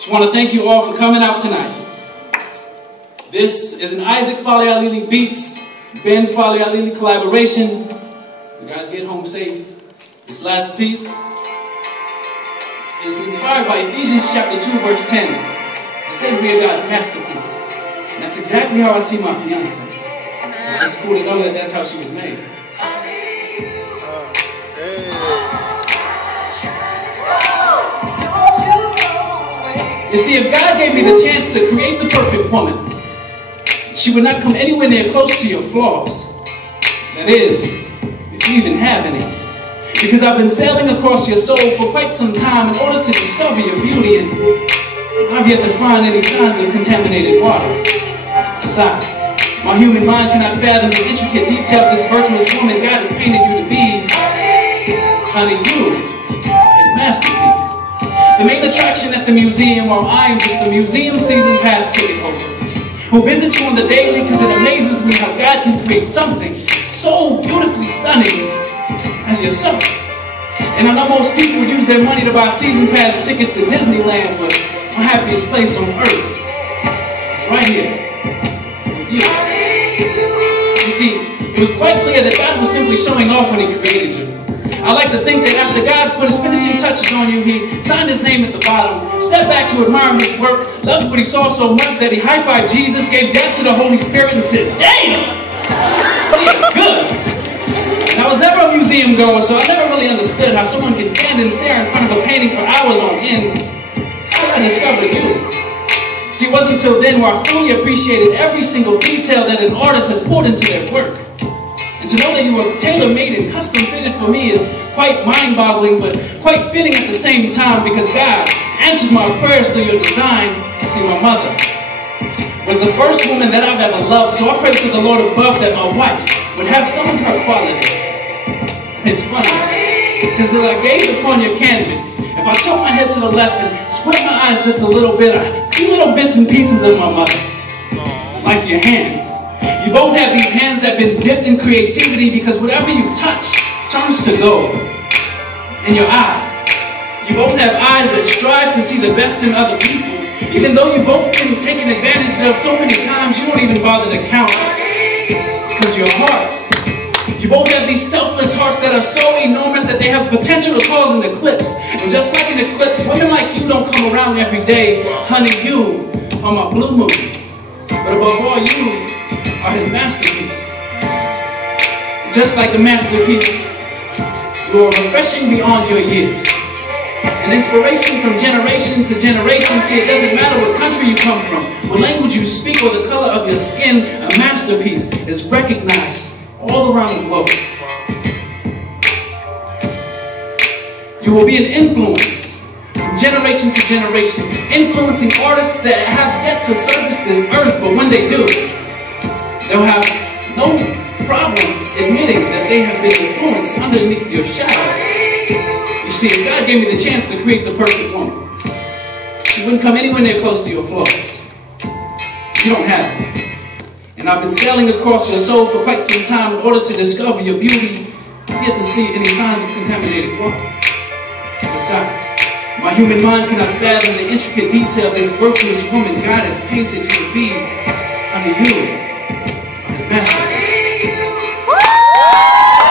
Just want to thank you all for coming out tonight. This is an Isaac Falealili Beats, Ben Falealili collaboration. You guys get home safe. This last piece is inspired by Ephesians chapter 2, verse 10. It says we are God's masterpiece. And that's exactly how I see my fiance. It's just cool to know that that's how she was made. You see, if God gave me the chance to create the perfect woman, she would not come anywhere near close to your flaws. That is, if you even have any. Because I've been sailing across your soul for quite some time in order to discover your beauty, and I've yet to find any signs of contaminated water. Besides, my human mind cannot fathom the intricate detail of this virtuous woman God has painted you to be. Honey, you, his masterpiece. The main attraction at the museum, while I am just the museum season pass ticket holder, who visits you on the daily because it amazes me how God can create something so beautifully stunning as yourself. And I know most people would use their money to buy season pass tickets to Disneyland, but my happiest place on earth is right here with you. You see, it was quite clear that God was simply showing off when he created you. I like to think that after God put his finishing touches on you, he signed his name at the bottom, stepped back to admire his work, loved what he saw so much that he high-fived Jesus, gave death to the Holy Spirit, and said, "Damn! He's good!" And I was never a museum goer, so I never really understood how someone can stand and stare in front of a painting for hours on end. How did I discover you? See, it wasn't until then where I fully appreciated every single detail that an artist has poured into their work. And to know that you were tailor-made and custom-fitted for me is quite mind-boggling, but quite fitting at the same time, because God answered my prayers through your design. See, my mother was the first woman that I've ever loved, so I pray to the Lord above that my wife would have some of her qualities. And it's funny, because as I gaze upon your canvas, if I tilt my head to the left and squint my eyes just a little bit, I see little bits and pieces of my mother, like your hands. You both have these hands that have been dipped in creativity, because whatever you touch turns to gold. And your eyes. You both have eyes that strive to see the best in other people, even though you both been taken advantage of so many times you won't even bother to count. Because your hearts. You both have these selfless hearts that are so enormous that they have potential to cause an eclipse. And just like an eclipse, women like you don't come around every day. Honey, you are my blue moon. But above all, you are his masterpiece. Just like the masterpiece, you are refreshing beyond your years. An inspiration from generation to generation. See, it doesn't matter what country you come from, what language you speak, or the color of your skin, a masterpiece is recognized all around the globe. You will be an influence from generation to generation, influencing artists that have yet to service this earth, but when they do, they'll have no problem admitting that they have been influenced underneath your shadow. You see, if God gave me the chance to create the perfect woman, she wouldn't come anywhere near close to your flaws. You don't have them. And I've been sailing across your soul for quite some time in order to discover your beauty, yet to see any signs of contaminated water. Besides, my human mind cannot fathom the intricate detail of this virtuous woman God has painted you to be. Under you, his master.